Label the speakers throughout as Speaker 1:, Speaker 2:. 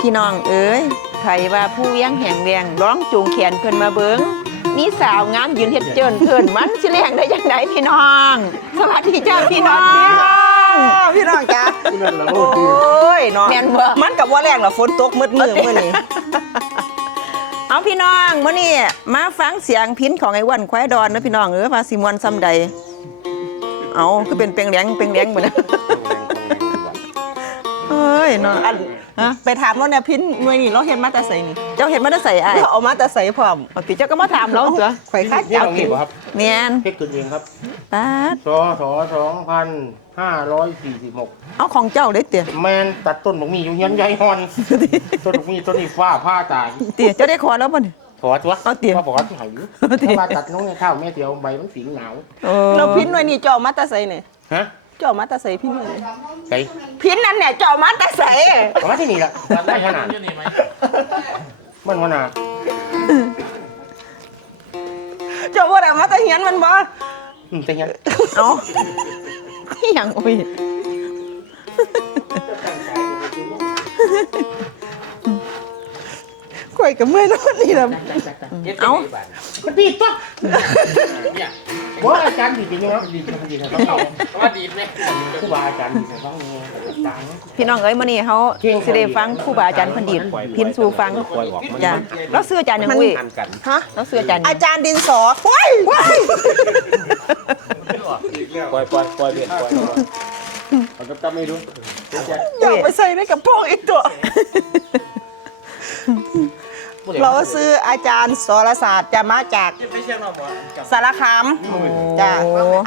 Speaker 1: พี่น้องเอ้ยไผว่าผู้เลี้ยงแห่งแรงร้องจูงแขนเพิ่นมาเบิงมีสาวงามยืนเฮ็ดเจินเพิ่นมันสิเลี้ยงได้จังไดพี่น้อง สวัสดีจ้าพี่น้อง
Speaker 2: พี่น้องจ้า
Speaker 3: นั่นแหละ
Speaker 2: โอ
Speaker 3: โอ้ดี้
Speaker 2: ยเนาะ
Speaker 1: แม่นบ่
Speaker 2: มันกับว่าแรงหรอฝนตกมืดมือมื้อนี้
Speaker 1: เอาพี่น้องมื้อนี้มาฟังเสียงพินของไอ้อ้วันควายดอนนะพี่น้องเอ้ยว่าสิม่วนซำใดเอาคือเป็นเปลงแหลงเปลงแหลงบ่เนี่ยเอ้ยเนาะ
Speaker 2: อัน
Speaker 1: ฮะ
Speaker 2: ไปถามเราเนี่ยพินหน่วยนี่เราเห็นมาแต่ใส่นี่
Speaker 1: เจ้าเห็นมาได้ใส่อ้าย
Speaker 2: เราเอามาแต่ใส่พร้อม
Speaker 1: ปกติเจ้าก็มาถามเราตัว
Speaker 2: ข่อยคาด
Speaker 3: นี่
Speaker 2: เจ้า
Speaker 3: ตรง
Speaker 2: กิ
Speaker 3: นี้
Speaker 2: น
Speaker 3: ป่ะครับ
Speaker 1: แม่น
Speaker 3: เพชรตัวเองครับ
Speaker 1: ปาด
Speaker 3: สอสอสองพันห้าร้อยสี่สิบหก
Speaker 1: เอาของเจ้าเด้เตี๋ย
Speaker 3: แมนตัดต้นบกมีอยู่เฮียันใหญ่ฮอนต้นบกมีต้นนี้ฟ้าผ้าตาย
Speaker 1: เตี๋ยเจ้าได้ขอแล้วบ่เนี่ย
Speaker 3: ถอดวะ
Speaker 1: เอาเตี๋ย
Speaker 3: ว่าบอกว่าที่หายอยู่
Speaker 1: เอาเตี๋ย
Speaker 3: ถ้ามาตัดน้องเนี่ยเท่าแม่เตียวใบมันสีหนาว
Speaker 1: เออ
Speaker 2: เราพินหน่วยนี่เจ้าเอามาแต่ใส่นี่
Speaker 3: ฮะ
Speaker 2: เจ้าเอามาแต่ใส่พินหน่วยนี่
Speaker 3: ไก่
Speaker 2: พินนั่นเนี่ยเจ้าเอามาแต่ใส่
Speaker 3: เอามาที่นี่ละตัดได้ขนาดมันขนาด
Speaker 2: เจ้าบ่ได้เอามาแต่เฮียนมันบ่
Speaker 3: อืมแต่ยัง
Speaker 1: เอาอหย่างอุ้ย
Speaker 2: ข่อยกับเมื่อยนอนนี่ล่ะ
Speaker 1: เอา
Speaker 3: มันดีดตัว ว่าอาจารย์ดีจริงๆนะดีจริงๆดีจริงๆเขาว่าดีไหมคือว่าอาจารย์ดีเขาเนี่ยต่าง
Speaker 1: พี่น้องเอ้ยมื้อนี้เขาสิได้ฟังครูบาอาจารย์เพันดิตพินสู่ฟังจ้ะแล้วซื้ออาจารย์หยังอุ้ย
Speaker 3: กัน
Speaker 2: ฮะ
Speaker 1: แล้วซื้ออาจารย์หยัง
Speaker 2: อาจารย์ดินสอว้ายว้าย
Speaker 3: ปล่อยปล่อยปล่อยเบียดปล่อยเราจะจำไม่รู้
Speaker 2: อย่าไปใส่ในกระโปรงอีกตัว เราซื้ออาจารย์สรศาสตร์จะมาจากสารคามจ้ะ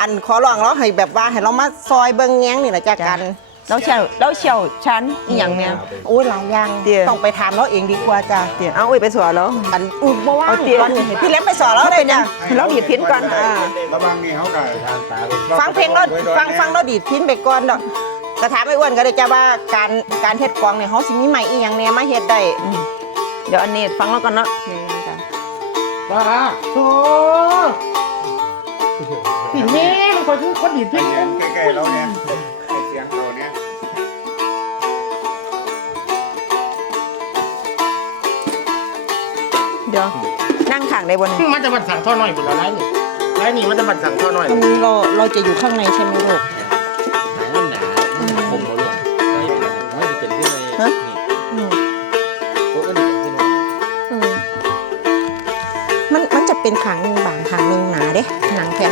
Speaker 2: อันขอลองเราให้แบบว่าให้เรามาซอยเบิ้งแง้งนี่แหละจ้ะกัน
Speaker 1: แล้วเชี่ยวแล้วเชี่ยวชั้นอีหยังเนี่ย
Speaker 2: โอ้ยหลายอย่าง
Speaker 1: เดี๋ยว
Speaker 2: ต้องไปถามเราเองดีกว่าจ้ะ
Speaker 1: เดี๋ยวเอาอุ้ยไปสวนแล้ว
Speaker 2: อันอุดบ่ว่าง
Speaker 1: เอาเตี๋ยว
Speaker 2: ตอนนี้ให้พี่เล็กไปสอนเราเลยจ้ะ
Speaker 1: เราดีดพินก่อน
Speaker 2: อ่า
Speaker 4: ระบางนี่เขาก็ทางตา
Speaker 2: ฟังเพลงเราฟังฟังเราดีดพินไปก่อนดอกแต่ถามไอ้อ้วนก็ได้จ้ะว่าการการเฮ็ดกลองเนี่ยเขาสิมีใหม่อีหยังแหน่มาเฮ็ดได้
Speaker 1: เดี๋ยวอันนี้ฟังแล้วกันเนาะ
Speaker 3: ว่าโธ่ผิดแม่มันคอยคือคนดีด
Speaker 4: ใก
Speaker 3: พี่
Speaker 4: ล้ๆเราเนี่ยไอ้เสียงเราเนี่ย
Speaker 1: เดี๋ยวนั่งข้างได้บ่เนี่ย
Speaker 3: มันจะบัดสั่งท่อน้อยบุญอะไรนี่ไรนี่มันจะบัดสั่งท่อน้อย
Speaker 2: วันนี้เราเราจะอยู่ข้างในใช่ไหมลูก
Speaker 5: เป็นขา
Speaker 2: งหนึ่งบางขางหนึ่งหนาเด้หนังแผ่น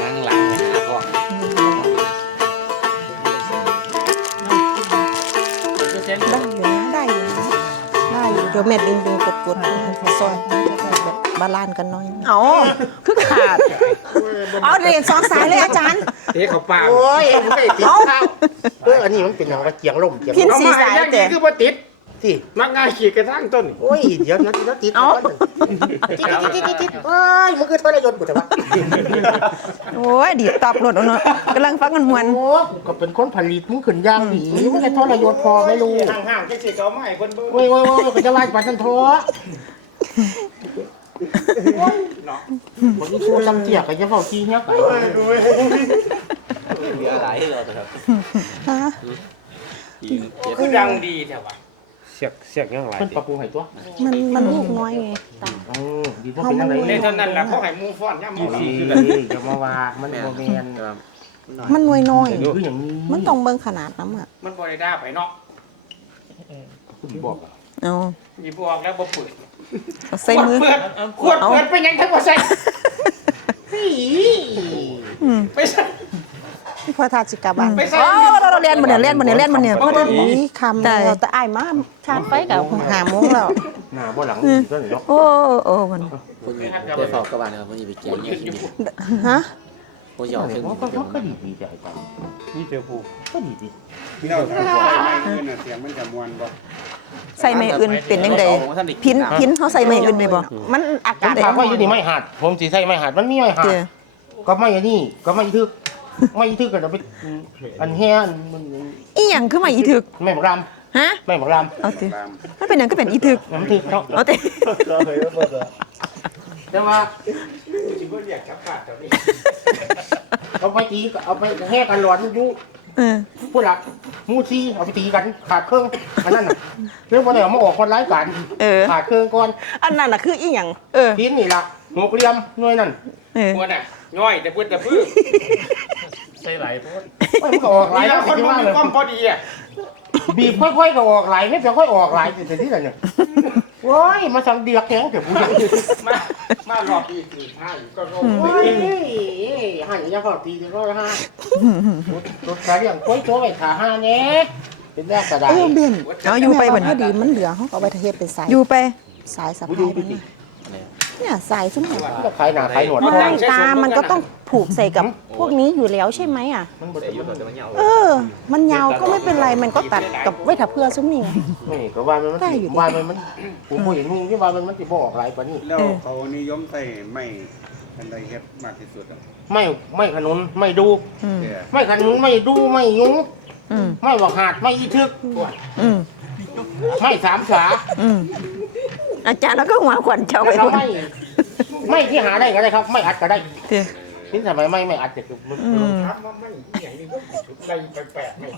Speaker 5: หางหลังหนาพ่อ
Speaker 2: ได้อยู่นะได้อยู่นะได้อยู่เดี๋ยวแม่ดึงดึงกดกดซอยแบบบาลานซ์กันหน่อย
Speaker 1: เอาคือขาด
Speaker 2: เอาเรียนสองสายเลยอาจารย์
Speaker 5: เอ๊ะเขาปาก
Speaker 3: โอ้ยมันไม่ติดข้าวเอออันนี้มันเป็นอย่างว่าเจียงลมเจียง
Speaker 2: พิน
Speaker 3: ลม
Speaker 2: สีสาย
Speaker 5: อย่าง
Speaker 2: แต่
Speaker 5: นี้คือว่าติด
Speaker 3: ที่
Speaker 5: มักง่ายขีดกระทั่งต้น
Speaker 3: โอ้ยเดี๋ยวนะเดี๋ยวติดเอาติดติดติดติดติดโอ้ยมันคือทรยศกูแต่ว่า
Speaker 1: โอ้ยดีดตอบรถเอาเนาะกำลังฟังกันมวน
Speaker 3: โอ้กูก็เป็นคนผลิตมึงขึ้นย่างดีมึงไอ้ทรยศพอไม่รู้
Speaker 5: ห่างๆแค่สิเขาไม่คนเบิ่ง
Speaker 3: โอ้ยโอ้ยโอ้ยก็จะไล่ปาทันโทคนที่ชูซ้ำเจียกก็จะเฝ้าขี้เนี้ยไก่
Speaker 5: มีอะไรเหรอครับ
Speaker 2: ฮะ
Speaker 5: คือดังดีแถวะ
Speaker 6: เสียกเสียกยังไง
Speaker 3: เพิ่นปรับปรุงให้ตัว
Speaker 2: มันมันลูกน้อยไงตา
Speaker 3: เออดีว่าเป็นอะไร
Speaker 5: เล่นเท่านั้นแหละเขาให้มูฟ้อนย่ำมู
Speaker 3: ดี
Speaker 5: สี
Speaker 3: สิ
Speaker 5: คือ
Speaker 3: เล
Speaker 5: กัน
Speaker 3: ยอย่ามาว่ามันโมเมน
Speaker 2: มันน้อยน้อย
Speaker 3: คืออย่างนี้
Speaker 2: มันต้องเบิ่งขนาดน้ำอะ
Speaker 5: มันบ่ได้ด่าไปเนาะ
Speaker 3: คุณบอก
Speaker 1: เอา
Speaker 5: หยิบออกแล้วบ่เปิด
Speaker 1: เอาใส่มือ
Speaker 5: เปิดขวดเปิดไปยังทั้งบ่ใส่
Speaker 1: อืม
Speaker 5: ไปใส่
Speaker 2: พี่พ่อทาจิกาบัน
Speaker 5: ไปใส่
Speaker 1: อ๋อเราเราเรียนมาเนี่ยเรียนมาเนี่ยเรียนมาเนี่ย
Speaker 2: พอดีคำ
Speaker 1: ได้
Speaker 2: เราแต่อ้ายมาชาร์จไฟกับหาโมงแล้ว
Speaker 3: หน้าบ่หลังก็เนาะ
Speaker 1: โอ้โอ้มัน
Speaker 5: คนได้ฟอกกระบาลครับมันจะไปเกี่ยวเนี่ยชีวิต
Speaker 2: ฮะ
Speaker 5: ผมจะเอาเครื่อง
Speaker 3: ก็ก็ก็ดีดีใจกัน
Speaker 6: นี่เจอผู้
Speaker 3: ก็ดีดี
Speaker 4: พี่เราจะบอกไม่ขึ้นน่ะเสียงมันจะมวนบ่
Speaker 1: ใส่ไม่อื่นเป็นยังไงพินพินเขาใส่ไม่อื่นได้บ่
Speaker 2: มันอากาศ
Speaker 3: ถามว่าอยู่นี่ไม่หัดผมสีใส่ไม่หัดมันมีไม่หัด
Speaker 1: เจ้
Speaker 3: ก็ไม่อันนี้ก็ไม่ทึก ไม่ทึกกันเอาไปอันแห้งมัน
Speaker 1: อีหยังคือมาอีถึก
Speaker 3: ไม่หมกร
Speaker 1: ฮะำ
Speaker 3: ไม่หมกร
Speaker 1: เอาติมันเป็นหยังก็เป็นอีถึกำ
Speaker 3: น้ำทึกเนาะ
Speaker 1: เอาติ
Speaker 3: แต่ว่า
Speaker 5: สิบ่อยากจับขาดแถวนี้
Speaker 3: เอาไปตีเอาไปแห้กันหลอนอยู่
Speaker 1: เออ
Speaker 3: พูดละมูซีเอาไปตีกันขาดเครื่องอันนั้นน่ะเรื่องวันไหนเอามาออกคนร้ายกัน
Speaker 1: เออ
Speaker 3: ขาดเครื่องก่อน
Speaker 2: อันนั้นน่ะคืออีหยัง
Speaker 1: เออ
Speaker 3: พินนี่ล่ะหกเหลี่ยมหน่วยนั่น
Speaker 1: เออ
Speaker 5: พวกน่ะย่อยแต่พูดแต่พื้น ใส่ไหลพวก
Speaker 3: ไม่มันก็ออกหลาย
Speaker 5: นี่
Speaker 3: แล้
Speaker 5: ละ
Speaker 3: ว
Speaker 5: คน
Speaker 3: ที่
Speaker 5: มัน
Speaker 3: ว่า
Speaker 5: มี
Speaker 3: เลย
Speaker 5: ความพอดีอะ
Speaker 3: บีบค่อยๆก็ออกหลายไม่เพียงค่อยออกหลายแต่ที่ไหนเนี่ยโอ้ยมาสั่งเดียกแข็งเดี๋ยวผู้ใหญ่
Speaker 5: มามารอบที่สี่ห้าอยู่ก็ก็
Speaker 3: โอ้ยหันยาพอตีจะร้อยห้ารถขาอย่างก้อยตัวไปขาห้าเนี้ยเป็นแรกกระดาษ
Speaker 2: เออเบน
Speaker 1: เอาอยู่ไปบัด
Speaker 2: แม่
Speaker 1: นี้
Speaker 2: ว่าพอดีมันเหลือเขาก็เอาไปเฮ็ดเป็นสาย
Speaker 1: อยู่ไป
Speaker 2: สายสะพายมันน่ะเนี่ยสายซุ่มเนี่ย
Speaker 3: ก็ขายหนาขายหนวด
Speaker 2: มันไม่ตามมันก็ต้อง ผูกใส่กับพวกนี้อยู่แล้วใช่ไหมอะ
Speaker 3: มันบดมันบด
Speaker 2: เออ มันยาวก็ไม่เป็นไร มันก็ตัดกับไว้ถ้าเพื่อซุ้มนี่ไง
Speaker 3: นี่ก็ว่ามันมัน
Speaker 2: ได้อยู่ดิ
Speaker 3: ว่ามันมันผมเห็นมึงที่ว่ามันมันจะบอกอะไรปะนี่
Speaker 4: แล้วเขานิยมใส่ไม่อันใดเฮ็ดมากที่สุดอะ
Speaker 3: ไม่ไม่ขนุนไม่ดู
Speaker 1: อืม
Speaker 4: เด้อ
Speaker 3: ไม่ขนุนไม่ดูไม่ยุ้ง
Speaker 1: อืม
Speaker 3: ไม่บอกหาดไม่อีทึก
Speaker 1: อืม
Speaker 3: ไม่สามสา
Speaker 1: อืมอาจารย์แล้วก็หัวขวัญเจ้าไป
Speaker 3: แล้ว
Speaker 1: พุ่น
Speaker 3: ไม่ไม่ที่หาได้ก็ได้ครับ ไม่อัดก็ได้
Speaker 1: เด้อ
Speaker 3: นี่ทำไมไม่ไม่อัดจะคือมัน
Speaker 1: อืม
Speaker 5: ถามว่าไม่อย่างนี้ก็ชุดอะไรแปลกๆไม่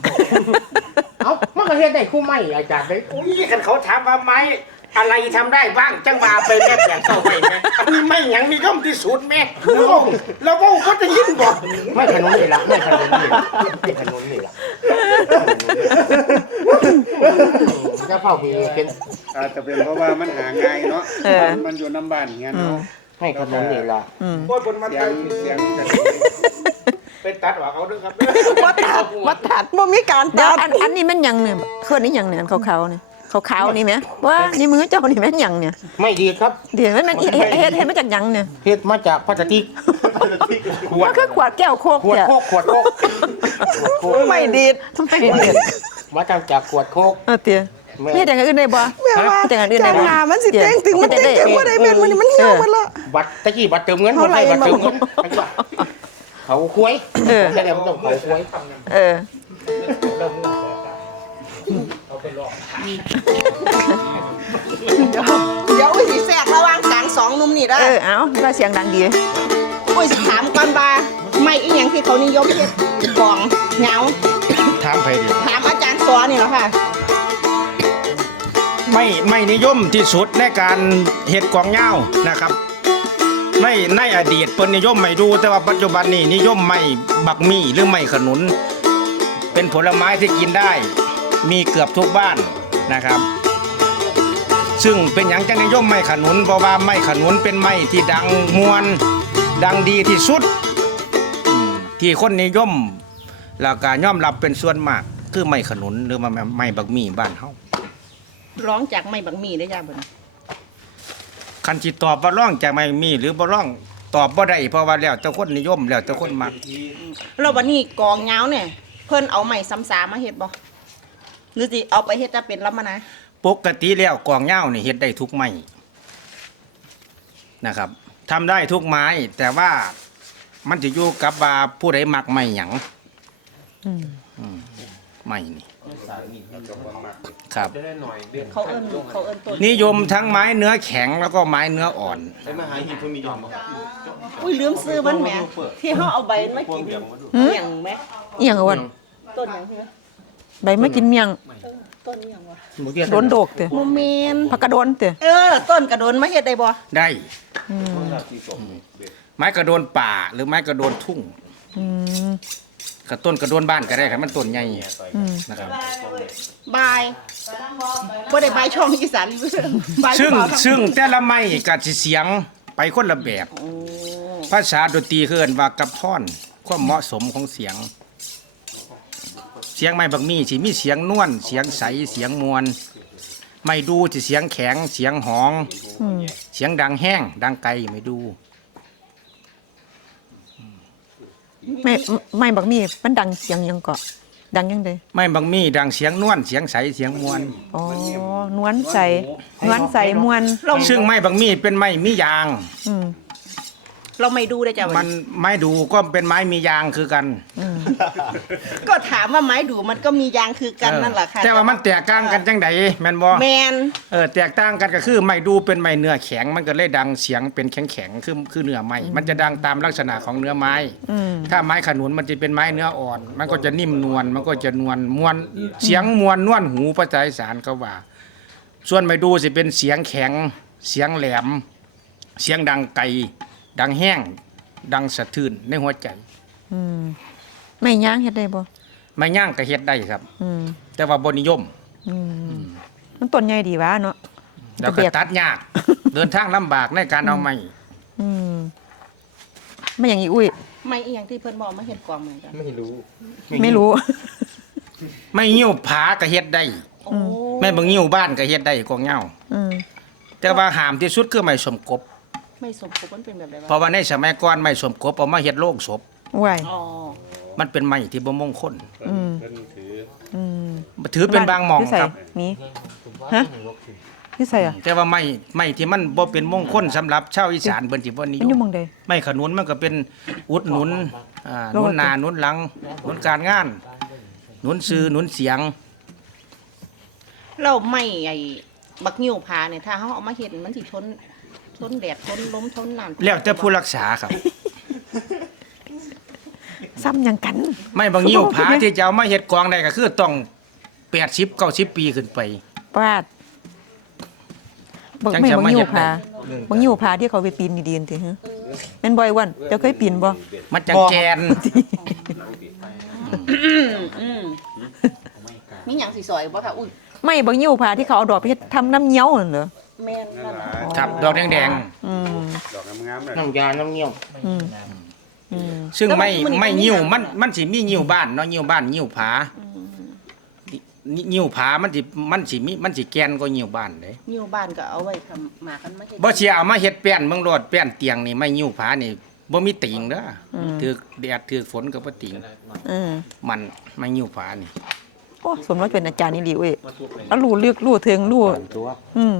Speaker 3: เอ้ามันก็เฮ็ดได้คู่ไม่อาจารย์ได้
Speaker 5: อุ้ยกันเขาถามว่าไม้อะไรทำได้บ้างจังหวะไปแม่แบบเข้าไปไหมอันนี้ไม่หยังมีย่อมที่สุดแม่แล้วก็แล้วก็เขาจะยินบอก
Speaker 3: ไม่ขนุนนี่ละไม่ขนุนนี่ละไม่ขนุนนี่ละเจ้าพ่อมีเป็น
Speaker 4: อาจจะเป็นเพราะว่ามันหาง่ายเนาะ
Speaker 1: เออ
Speaker 4: มันอยู่น้ำบ้านเงี้ย
Speaker 1: อืม
Speaker 4: เนาะ
Speaker 3: ให้ขนุนนี่ละ
Speaker 1: อืม
Speaker 5: โคตรบนมัน
Speaker 4: เสีย
Speaker 5: ไป
Speaker 4: งเสียงกัน
Speaker 5: ไปตัดหัวเขาด้วยครับ
Speaker 2: ว่าตัดว่าตัดบ่มีการ
Speaker 1: เดี๋ยว
Speaker 2: ตัด
Speaker 1: อันอันนี้มันหยังเนี่ยเคลื่อนนี่หยังเนี่ยอันขาวๆเนี่ยขาวๆนี่ไหมว่านี่มือเจ้านี่แม่นหยังเนี่ย
Speaker 3: ไม่ดีครับ
Speaker 1: เดี๋ยวมันมันเฮ็ดเฮ็ดเฮ็ดมาจากหยังเนี่ย
Speaker 3: เฮ็ดมาจากพลาสติกขว
Speaker 1: มั
Speaker 3: ด
Speaker 1: นคือขวดแก้วโคก
Speaker 3: ขวด
Speaker 1: เนี่ย
Speaker 3: โคกขวดโคกขวดโคก
Speaker 2: ไม่ดีด
Speaker 1: ทำไมเนี่ย
Speaker 3: มาจากขวดโคก
Speaker 1: เออเตี้ย มีแต่อย่างอื่นได้บ่
Speaker 2: แม่ว่า
Speaker 1: มีแต่อย่างอื่นได้
Speaker 2: จาน
Speaker 1: บ่
Speaker 2: หนามันสิเต้งตึงมันเต้งตึงว่าได้เป็นมันนี่มันเหี่ยวหมันละ
Speaker 3: บัตรตะกี้บัตรเติมเงินหมด
Speaker 2: เท่าไหร่
Speaker 3: เลยบัตรเติม
Speaker 2: มา
Speaker 3: เงินเขาคุ้ย
Speaker 1: เออ
Speaker 3: แค่เดียวมันต้องเขาคุ้ย
Speaker 1: เออ
Speaker 2: เดี๋ยวอุ้ยสิแทรกระหว่างกลางสองหนุ่มนี่ได้
Speaker 1: เออเอาว่าเสียงดังดี
Speaker 2: อุ้ยสิถามก่อนว่าไม่อีหยังที่เขานิยมเฮ็ดกล่องเหงา
Speaker 4: ถามใครดี
Speaker 2: ถามอาจารย์สอนี่เหรอค่ะ
Speaker 7: ไม่ไม่นิยมที่สุดในการเห็ดกวางเหย้านะครับ ในในอดีตเปิ้นนิยมไม่ดูแต่ว่าปัจจุบันนี้นิยมไม่บักมี่หรือไม่ขนุน เป็นผลไม้ที่กินได้ มีเกือบทุกบ้านนะครับ ซึ่งเป็นอย่างจะนิยมไม่ขนุนเพราะว่าไม่ขนุนเป็นไม้ที่ดังมวนดังดีที่สุด ที่คนนิยมแล้วก็ยอมรับเป็นส่วนมาก คือไม่ขนุนหรือว่ไม่บักมี่บ้านเฮา
Speaker 2: ร้องจากไม่บังมีได้ย่าเบิ่น
Speaker 7: คันสิตอบว่าร่องจากไม่มีหรือบ่ร่องตอบบ่ได้เพราะว่าแล้วแต่คนนิยมแล้วแต่คนมัก
Speaker 2: แล้ววันนี้กองเหงาเนี่ย เพิ่นเอาไม้ซ้ำสามาเฮ็ดบ่หรือสิเอาไปเฮ็ดจะเป็นลำมานะ
Speaker 7: ปกติแล้วกองเหย้านี่เฮ็ดได้ทุกไม้นะครับทำได้ทุกไม้ แต่ว่ามันจะอยู่กับว่าผู้ใดมักไม้หยัง
Speaker 1: อืม
Speaker 7: อืมไม้นี่ครับ
Speaker 5: ได้หน่อยเรื่อง
Speaker 2: เขาเอิ้นเขาเอิ้นต้น
Speaker 7: นิยมทั้งไม้เนื้อแข็งแล้วก็ไม้เนื้ออ่อน
Speaker 5: ใช้มาหาหินเพิ่มมียอมบ่
Speaker 2: อุ้ยลืมซื้อมันแหมที่เฮาเอาใบมันมากินเมี่ยงไหม
Speaker 1: เอียงอะวัน
Speaker 2: ต้นหยังใช่ไหม
Speaker 1: ใบไม่กินเมียง
Speaker 2: ต้นอิหยังวะ
Speaker 1: โดนโดกเตี้ย
Speaker 2: โมเมน
Speaker 1: ผักกระโดนเตี้ย
Speaker 2: เออ ต้นกระโดนมาเฮ็ดได้บ่
Speaker 7: ได้
Speaker 1: อืม
Speaker 7: ไม้กระโดนป่าหรือไม้กระโดนทุ่ง
Speaker 1: อืม
Speaker 7: กระต้นกระโดนบ้านก็ได้ครับมันต้นใหญ่
Speaker 1: อืม
Speaker 7: นะครับ
Speaker 2: บายบ่ได้บายช่องอีสานบาย
Speaker 7: ซึ่ง
Speaker 2: เปล่าครับ
Speaker 7: ซึ่งแต่ละไม้ก็สิเสียงไปคนละแบบ
Speaker 2: โอ้
Speaker 7: ภาษาดนตรีคือเอิ้นว่ากับท่อนความเหมาะสมของเสียง เสียงไม้บักมีสิมีเสียงนวลเสียงใสเสียงมวลไม่ดูสิเสียงแข็งเสียงหอง
Speaker 1: อืม
Speaker 7: เสียงดังแห้ง ดังไกลไม่ดู
Speaker 1: ไม่ไม่บักมีมันดังเสียงยังเกาะดังยังได
Speaker 7: ไม้บักมีดังเสียงนวลเสียงใสเสียงมวล
Speaker 1: อ๋อนวลใสนวลใสมวน
Speaker 7: ซึ่งไม้บักมีเป็นไม้มียาง
Speaker 1: อืม
Speaker 2: เราไม่ดูได้จ้ะ
Speaker 7: มันไม้ดูก็เป็นไม้มียางคือกัน
Speaker 2: ก็ถามว่าไม้ดูมันก็มียางคือกันนั่นแหละค่ะ
Speaker 7: แต่ว่ามันแตกต่างกันจังไดแม่นบ่
Speaker 2: แมน
Speaker 7: เออแตกต่างกันก็คือไม้ดูเป็นไม้เนื้อแข็ง มันก็เลยดังเสียงเป็นแข็งแข็งๆคือคือเนื้อไม้มันจะดังตามลักษณะของเนื้อไม้ ถ้าไม้ขนุนมันจะเป็นไม้เนื้ออ่อน มันก็จะนิ่มนวลมันก็จะนวลมวนเสียงมวนนวลหูภาษาอีสานเขาว่า ส่วนไม้ดูสิเป็นเสียงแข็งเสียงแหลม เสียงดังไกล ดังแห้ง ดังสะทือนในหัวใจ
Speaker 1: อืมไม่ย่างเฮ็ดได้บ่
Speaker 7: ไม้ย่างก็เฮ็ดได้ครับ
Speaker 1: อืม
Speaker 7: แต่ว่าบ่นิยม
Speaker 1: อืมมันต้นใหญ่ดีวะเนาะ
Speaker 7: แล้วก็ตัดยาก เดินทางลำบากในการเอาไม้
Speaker 1: อืมไม่อย่างอีอุ้ย
Speaker 2: ไม้อีหยังที่เพิ่นบอกมาเห็ดกวางเหมือนกัน
Speaker 6: ไม่รู้
Speaker 1: ไม่รู้
Speaker 7: ไม่หิ้วผาก็เฮ็ดได้
Speaker 2: โอ้
Speaker 7: แม่บ่งิ้วบ้านก็เฮ็ดได้กองเหย้า
Speaker 1: อืม
Speaker 7: แต่ว่าห้ามที่สุดคือไม้สมกบ
Speaker 2: ไม่สมควรมันเป็นแบบไร
Speaker 7: เพราะว่าในสมัยก่อนไม้สมกบเอามาเฮ็ดโลงศพ
Speaker 1: ไหวาย
Speaker 2: อ๋อ
Speaker 7: มันเป็นไม้ที่บ่มงคล
Speaker 1: อืม
Speaker 6: เพิ่นถือ
Speaker 1: อืม
Speaker 7: ถือเป็นบางหม่อง
Speaker 1: ยู่ใส่
Speaker 7: ครับ
Speaker 1: มีฮะอยู่ใส่อะ
Speaker 7: แต่ว่าไม้ไม้ที่มันบ่เป็นมงคลสำหรับชาวอีสานเพิ่นสิบ่นิ
Speaker 1: มัน
Speaker 7: ย
Speaker 1: อยู่
Speaker 7: ม
Speaker 1: หมองใด
Speaker 7: ไม้ขนุนมันก็เป็นอุดหนุนอ่าหนุนหน้าหนุนหลังหนุนการงานหนุนชื่อหนุนเสียง
Speaker 2: เราไม่ไอ้บักนิ้วพาเนี่ยถ้าเขาเอามาเห็ดมันสิทน ทนแดดทนลมทนน้ำ
Speaker 7: แล้วแต่ผู้รักษาครับ
Speaker 1: ซ้ำหยังกัน
Speaker 7: ไม่บางยิ้วผาที่จะเอามาเฮ็ดกองได้ก็คือต้อง80 90ปีขึ้นไป
Speaker 1: ปาดบัก
Speaker 7: จัง
Speaker 1: ไม่
Speaker 7: จะ
Speaker 1: บัง
Speaker 7: มา
Speaker 1: ยิ
Speaker 7: เฮ็
Speaker 1: ว
Speaker 7: ด
Speaker 1: ผา
Speaker 7: ได้
Speaker 1: บังยิวผาที่เขาไปปีนดีๆติฮะแม่นบ่อยวันเจ้าเคยปีนบ่
Speaker 7: มันจังแกน
Speaker 2: อืมมีหยังสิซอยบ่ค่ะอุ้ย
Speaker 1: ไม่บังยิวผาที่เขาเอาดอกไปเฮ็ดทำน้ำเงี้ยวนั่นเหรอ
Speaker 2: แม่น
Speaker 4: นั่
Speaker 2: นั่
Speaker 4: น
Speaker 2: น
Speaker 4: แห
Speaker 2: ล่ะ
Speaker 4: ละ
Speaker 7: ครับดอกแดง
Speaker 1: อืม
Speaker 4: ดอกงามๆเลย
Speaker 3: น้ำยาน้ำเงี้ยว
Speaker 1: อืมอืม
Speaker 7: ๆ ซึ่งไม่ไม่ยิ้วมันมันสิมียิ้วบ้านเนาะยิ้วบ้านยิ้วผายิ้วผามันสิมันสิมีมันสิแกนก็ยิ้วบ้านเด้
Speaker 2: นิ้วบ้านก็เอาไว้ทำหมากันมาเฮ็ด
Speaker 7: บ่สิเอามาเฮ็ดแป้นเมืองโลดแป้นเตียงนี่ไม่ยิ้วผานี่บ่มีติงเด้ออถือแดดถือฝนก็บ่ติง
Speaker 1: อืม
Speaker 7: มันไม่ยิ้วผานี่
Speaker 1: โอ้สมว่าเป็นอาจารย์นี่หลิวเอ้ยแล้วรู้เลือกรู้ถึงรู้
Speaker 3: ตัว
Speaker 1: อืม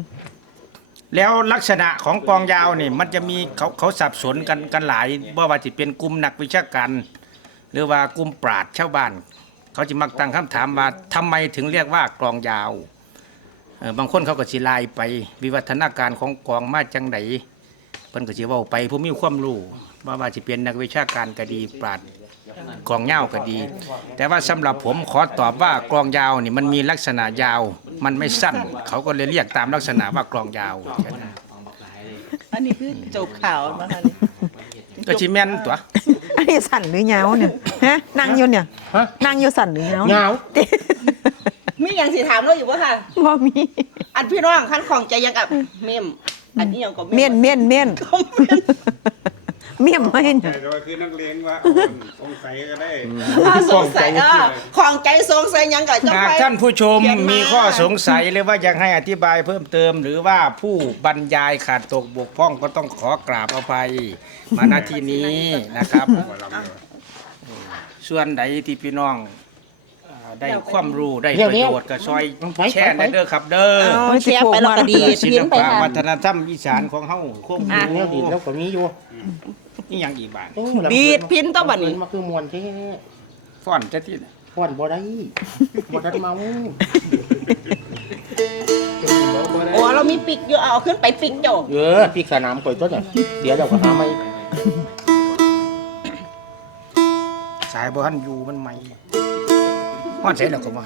Speaker 7: แล้วลักษณะของกองยาวนี่มันจะมีเขาเขาสับสนกันกันหลายบ่าว่าสิเป็นกลุ่มนักวิชาการ หรือว่ากลุ่มปราชญ์ชาวบ้าน เขาจะมักตั้งคำถามว่าทำไมถึงเรียกว่ากลองยาวบางคนเขาก็สิลายไป วิวัฒนาการของกองมาจังไดเพิ่นก็สิเว้าไปผู้มีความรู้ว่าว่าสิเป็นนักวิชาการก็ดีปราชญ์ กลองยาวก็ดี แต่ว่าสำหรับผมขอตอบว่ากลองยาวนี่มันมีลักษณะยาว มันไม่สั้น เขาก็เลยเรียกตามลักษณะว่ากลองยาว
Speaker 2: อันนี้คือจบข่าวมาค่ะนี่
Speaker 7: ก็สิแม่นตัว
Speaker 1: อันนี้สั่นหรือเหงาเนี่ยฮะนั่งอยู่เนี่ย
Speaker 3: ฮะ
Speaker 1: นั่งอยู่สั่นหรือเหงา
Speaker 3: เหงา
Speaker 2: มีหยังสิถามเราอยู่บ่ค่ะ
Speaker 1: บ่มี
Speaker 2: อันพี่น้องคันของใจยังกับเมมอันนี้ยังก็
Speaker 1: เม่นเม่นเม่น
Speaker 2: ก็ เม่น
Speaker 1: เมี่ยมไม่เนี่ย
Speaker 4: แต่ว่าคือนักเลี้ยงว่าสงสัยก็ได้
Speaker 2: อ่าสงสัยเออของใจสงสัยหยังก็จะ
Speaker 7: หาก
Speaker 2: ไป
Speaker 7: ท่านผู้ชม
Speaker 2: เขียนมามี
Speaker 7: มีข้อสงสัยหรือว่าอยากให้อธิบายเพิ่มเติม หรือว่าผู้บรรยายขาดตกบกพร่องก็ต้องขอกราบอภัยมาณที่นี้นะครับส่วนใดที่พี่น้องเอ่อได้ความรู้ได้ประโยชน์ก็ซอยแชร์ได้เด้อครับเด้อ
Speaker 2: เอาแชร์ไปแล้วก็ดี
Speaker 7: ศิ
Speaker 2: พิ
Speaker 7: ล
Speaker 2: มพ์ไป
Speaker 7: ปะ
Speaker 2: ค่ะ
Speaker 7: วัฒนธรรมอีสานของเฮาควบ
Speaker 3: อะ
Speaker 7: คู่
Speaker 3: แนวดีแล้วก็มีอยู่
Speaker 7: นี่ยังอีกบาท
Speaker 3: โอ้ย
Speaker 2: บีดพินต้องบัดนี้
Speaker 3: มันคือมวนที่
Speaker 7: ฟ้อนจะที่
Speaker 3: ฟ้อนบ่ได้บ่ได้เมา
Speaker 2: โอ้เรามีปิกอยู่เอาขึ้นไปปิกโจ
Speaker 3: เออพี่สนามก่อยตัวเนี่ยเดี๋ยวเราก็หาไม่
Speaker 7: สายบ่ทันอยู่มันใหม่ฮ้อนใส่แล้วก็ว่า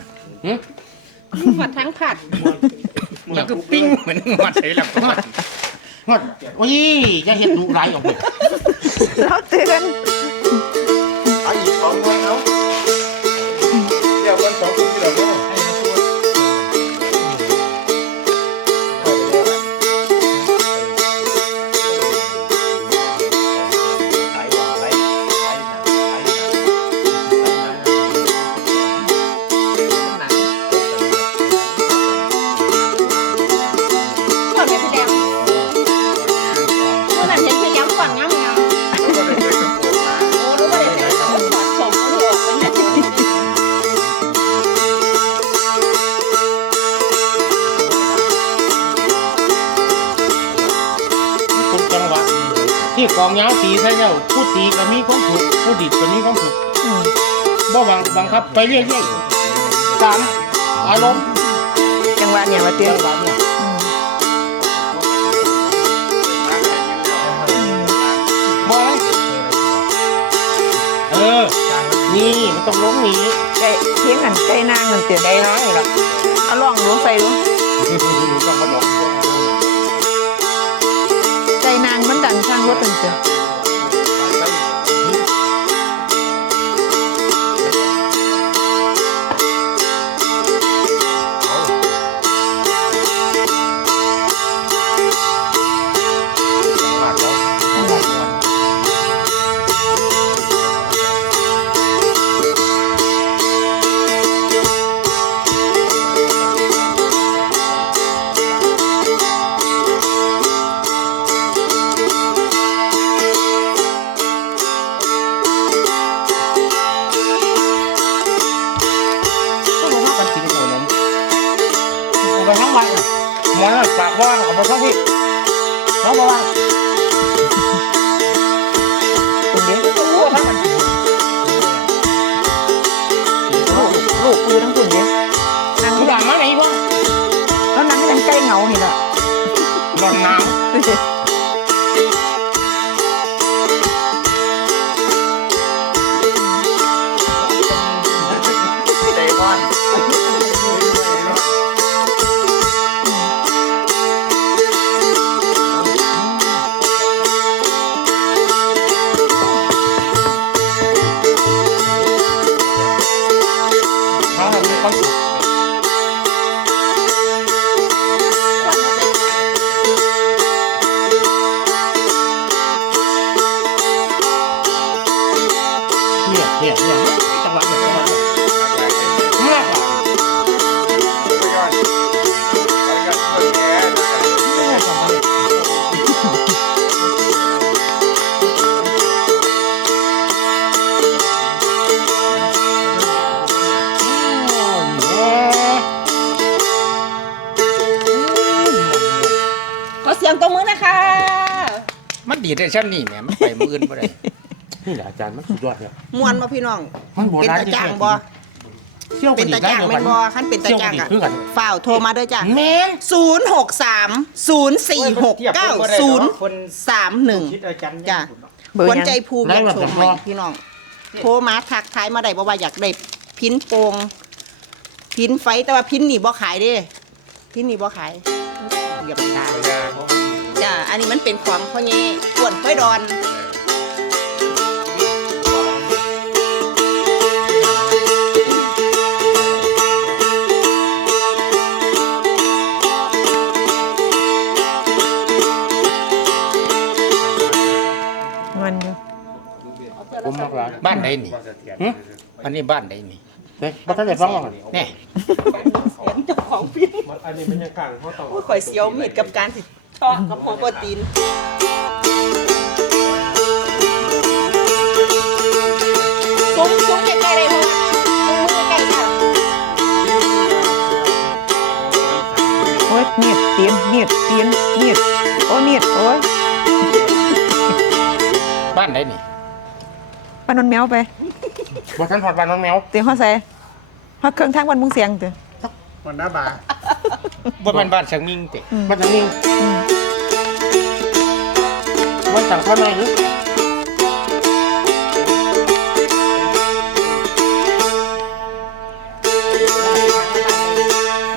Speaker 2: มาทั้งผัด
Speaker 7: มันก็ปิ้งเหมือนฮ้อนใส่แล้วก็ว่า
Speaker 3: ฮอดโอ้ยอย่าเฮ็ดดุร้ายออกไป
Speaker 1: เราเตือน
Speaker 4: เอาอีกสอง ผู้
Speaker 2: ดิด
Speaker 3: ก็มีความสุข
Speaker 1: อืม
Speaker 3: บ่บังบังคับไปเรื่อยๆตามอารมณ์
Speaker 1: จังหวะเนี่ยว่าเตี้ย
Speaker 3: จังหวะเนี่ย
Speaker 1: อืม
Speaker 3: มองเออ นี่มันต้องลงนี้
Speaker 1: ไก่เทียงกันไก่นางนั่นเตี้ย
Speaker 3: ได้นะนี่ล่ะ
Speaker 1: เอาลองดูใส่ดู
Speaker 3: ต้องมาลง
Speaker 1: ไก่นางมันดังข้างรถตั้งเตี้ย
Speaker 3: ต้อง เห
Speaker 1: งาเห็นละ
Speaker 3: หลอนน้
Speaker 4: ใจ
Speaker 3: เนี่ยเนี่ยเนี่ยจังหวะเนี่ยจังหวะเนี่ยมากอะ
Speaker 4: ไปก่อนไปก่อนคนแก่นะครับ
Speaker 2: ขอเสียงตบมือนะคะ
Speaker 7: มันดีได้ชั้นนี่แหมมันไปมืออื่นบ่ได้
Speaker 3: นี่แหละอาจารย์มันสุดยอดเนี่ย
Speaker 2: มวนบ่พี่น้อง
Speaker 3: มันโบ
Speaker 2: เป็น
Speaker 3: ราณ
Speaker 2: ตา
Speaker 3: ที่
Speaker 2: จ่าง
Speaker 3: แท้
Speaker 2: บ่
Speaker 3: เชี่ยว
Speaker 2: เป็นตาจ่างแม่นบ่คันเป็นตาจ่าง
Speaker 3: เชี่ยว
Speaker 2: อะ
Speaker 3: ดีคือกัน
Speaker 2: ฝ้าวโทรมาเด้อจ้ะ
Speaker 3: แม่น
Speaker 2: 0 6 3 0 4 6 9 0 3 1
Speaker 7: คิดอาจารย์
Speaker 2: จ้ะ
Speaker 1: เบอร์
Speaker 2: ควน
Speaker 1: ยัง
Speaker 2: ใจภูมิอยากชมใหม่พี่น้อง โทรมาทักทายมาได้บ่ว่าอยากได้พินโปงพินไฟแต่ว่าพินนี่บ่ขายเด้พินนี่บ่ขายเหยียบตาจ้ะอันนี้มันเป็นของพ่อเย่อ้วนค่อยดอน
Speaker 1: มัน
Speaker 3: ผมมากหลาย
Speaker 7: บ้านใดนี่
Speaker 3: หึ
Speaker 7: อันนี้บ้านใดนี่
Speaker 3: เฮ้ยบ่ทันได้ฟังหรอก
Speaker 7: แน่
Speaker 2: เจ้าของพิน
Speaker 6: อันนี้มันยังกลางเขาต้อง
Speaker 2: ข่อยเสียวมีดกับการสิทอดกับโปรตีนซุ้มซุ้มใกล้ๆเลยมึงซุ้มมือใกล้ๆค่ะ
Speaker 1: โอ้ยเมียดเตียนเมียดเตียนเมียดโอ้ยเมียดโอ้ย
Speaker 7: บ้านใดนี่
Speaker 1: ปานนนแมวไป
Speaker 3: บ่ทันพอดบ้านน้องแมว
Speaker 1: เตียงข้อใส่ฮอดเครื่องทางวันมุงเสียงเตีย
Speaker 5: วันหน้าบา
Speaker 7: บ่แม่นบ้านเชียงมิงติ
Speaker 3: มันจะนิ่ง
Speaker 1: อืม
Speaker 3: มันต่างข้างในหรือ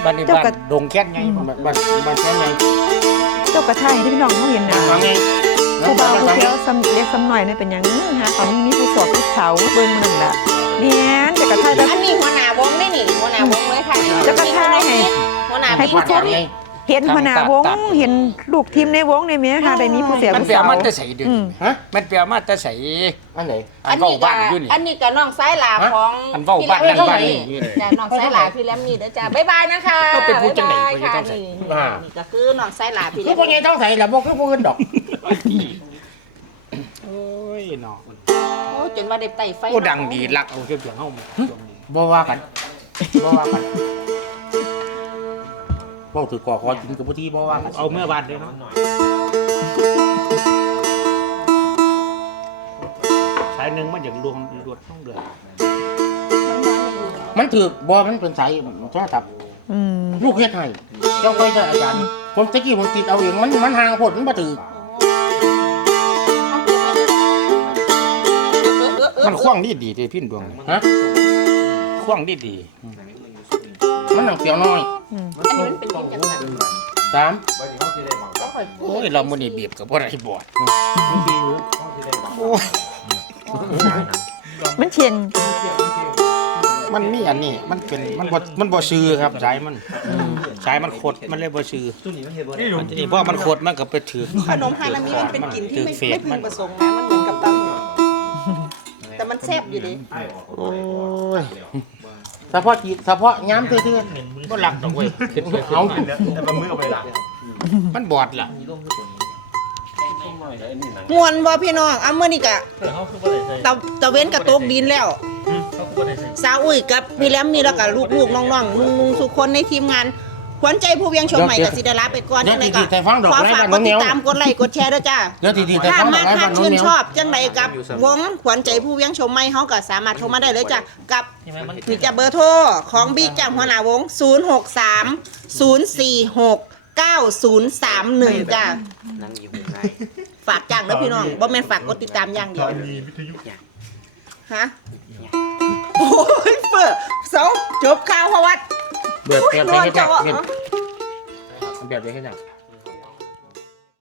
Speaker 7: บ้านนี้บ้านดงแค้นไง
Speaker 3: มันมันมันแค่ไง
Speaker 1: เจ้ากระไทยที่พี่น้องเขาเห็นนะ
Speaker 3: ว่าไง
Speaker 1: ผู้บ่าวผู้เที่ยวซ้ำเรียกซ้ำหน่อยนี่เป็นหยังฮะเขามีมีผู้สอบผู้เฒ่าเบิ่งมันนั่นล่ะเนี่ยจะกระไทยแบบ
Speaker 2: อันนี้หัวหน้าวงได้นี่หัวหน้าวงเลยค่ะ
Speaker 1: แล้วก็ท่าให้
Speaker 2: หัวหน้า
Speaker 1: ให้
Speaker 2: พี่
Speaker 1: ผู้ชม
Speaker 3: ไง
Speaker 1: เห็นพนาวงเห็นลูกทีมในวงในแม่หาได้มีผู้เสีย
Speaker 7: มัน
Speaker 1: ผู้
Speaker 7: เปีย
Speaker 1: สาว
Speaker 7: มาแต่ใส่ดิ
Speaker 1: อืม
Speaker 3: ฮะ
Speaker 7: มันเปียมาแต่ใส่
Speaker 3: อันไหน
Speaker 7: อันเว้าบ้านอยู่นี่
Speaker 2: อันนี้กับน้องสายหลาของ
Speaker 7: อันเว้าบ้านนั่นบ้านนี่
Speaker 2: จ้ะน้องสายหลาพี่แลมนี่เด้อจ้ะบ๊ายบายนะคะ
Speaker 7: เอาเป็นผู้จังไหน
Speaker 2: บ๊ายบาย
Speaker 7: ผู้จั
Speaker 2: ค่ะ
Speaker 7: งไหน
Speaker 2: นี่นี่ก็คือน้องสายหลาพี่แล
Speaker 3: คือ
Speaker 2: ม
Speaker 3: พวกไงต้องใส่ละบ่คือพวกอื่นดอก
Speaker 7: โอ้ยเนาะ
Speaker 2: โอ้จนว่าได้ไต่ไฟ
Speaker 7: โอ้ดังดีรักเอาเสียงเฮามา
Speaker 3: บ่ว่ากันบ่ว่ากันบ่ถือก่อคอกินกับผู้ที่บ่ว่ากัน
Speaker 6: เอาเมื่อวานเลยเนาะ
Speaker 3: บ
Speaker 6: สายหนึ่งมันอย่างรวมรวดต้องเดือด
Speaker 3: มันถือบ่มันเป็นสายโทรศัพท์
Speaker 1: อืม
Speaker 3: ลูกเฮ็ดให้เจ้าค่อยจะอาจารย์ผมตะกี้ผมติดเอาเองมันมันห่างผลมันบ่ถือ
Speaker 7: มันคว้างดีดีๆเด้พี่ดวง
Speaker 3: ฮะ
Speaker 7: คว้างดีดี
Speaker 3: มันหนังเสียวน้อย
Speaker 2: อันนี้มันเป็นยังไง
Speaker 3: สาม
Speaker 7: ๆโอ้ยเรามื้อนี้บีบกับบ่ได้บอด
Speaker 1: มันเชียน
Speaker 7: มันมีอันนี้มันเป็นมันบ่มันบ่ซื่อครับสายมันสายมันขดมันเลยบ่ซื่ออันนี้เพราะมันขดมันก็ไปถือ
Speaker 2: ขนมฮานามิมันเป็นกลิ่นที่ไม่
Speaker 7: ถือเฟ
Speaker 2: ไม่
Speaker 7: ซ
Speaker 2: พึ
Speaker 7: มั
Speaker 2: ง
Speaker 7: น
Speaker 2: ประสงค์นะมัน แต่มันแซ่บอยู่ดิ
Speaker 7: โอ้ย
Speaker 3: เฉพาะจีเฉพาะย้ำเทื่อ
Speaker 7: บ่รักดอกเว้ย
Speaker 3: ๆเอา
Speaker 4: แต่มันมือเอาไปละ
Speaker 7: มันบอดล่ะ
Speaker 2: มวนบ่พี่น้องเอามื้อนี้ก็ตะตะเว้นกับตกดินแล้วสาวอุ้ยกับพี่แหลมนี่แล้วก็ลูกๆน้องๆนุ่งๆทุกคนในทีมงาน ขวัญใจผู้เวียงชมใหม่กับสิไดาลาไปก่อน
Speaker 3: เดี๋ยว
Speaker 2: จังได
Speaker 3: ที
Speaker 2: ก็
Speaker 3: ๆแต่ฟังดอก
Speaker 2: ขอ
Speaker 3: ไม้
Speaker 2: ฝาก
Speaker 3: บ้าน
Speaker 2: ก
Speaker 3: น้
Speaker 2: ด
Speaker 3: องเหนียว
Speaker 2: ติดตามกดไลค์กดแชร์ด้วยจ้า
Speaker 3: เดี๋ยวทีๆแต่
Speaker 2: ถ้า
Speaker 3: ฟังด
Speaker 2: มา
Speaker 3: อกไม้
Speaker 2: ถ้า
Speaker 3: บ้านน้อง
Speaker 2: ชื่
Speaker 3: เห
Speaker 2: น
Speaker 3: นียว
Speaker 2: ชอบจังไดกับวงขวัญใจผู้เวียงชมใหม่เฮาก็สามารถโทรมาได้เลยจ้ะกับนี่จะเบอร์โทรของบิ๊กจากหัวหน้าวง 063 046 9031จ้ะฝากจ้างเด้อพี่น้องบ่แม่นฝากกดติดตามอย่างเดียว
Speaker 4: มีวิทยุ
Speaker 2: ฮะโอ้ยเปิดเสาจบข่าวเพราะว่า
Speaker 3: แบบแบบ
Speaker 2: ร้อน
Speaker 3: ให้
Speaker 2: จั
Speaker 3: จั
Speaker 2: ง
Speaker 3: บ
Speaker 2: วะ
Speaker 3: แบบให้จับ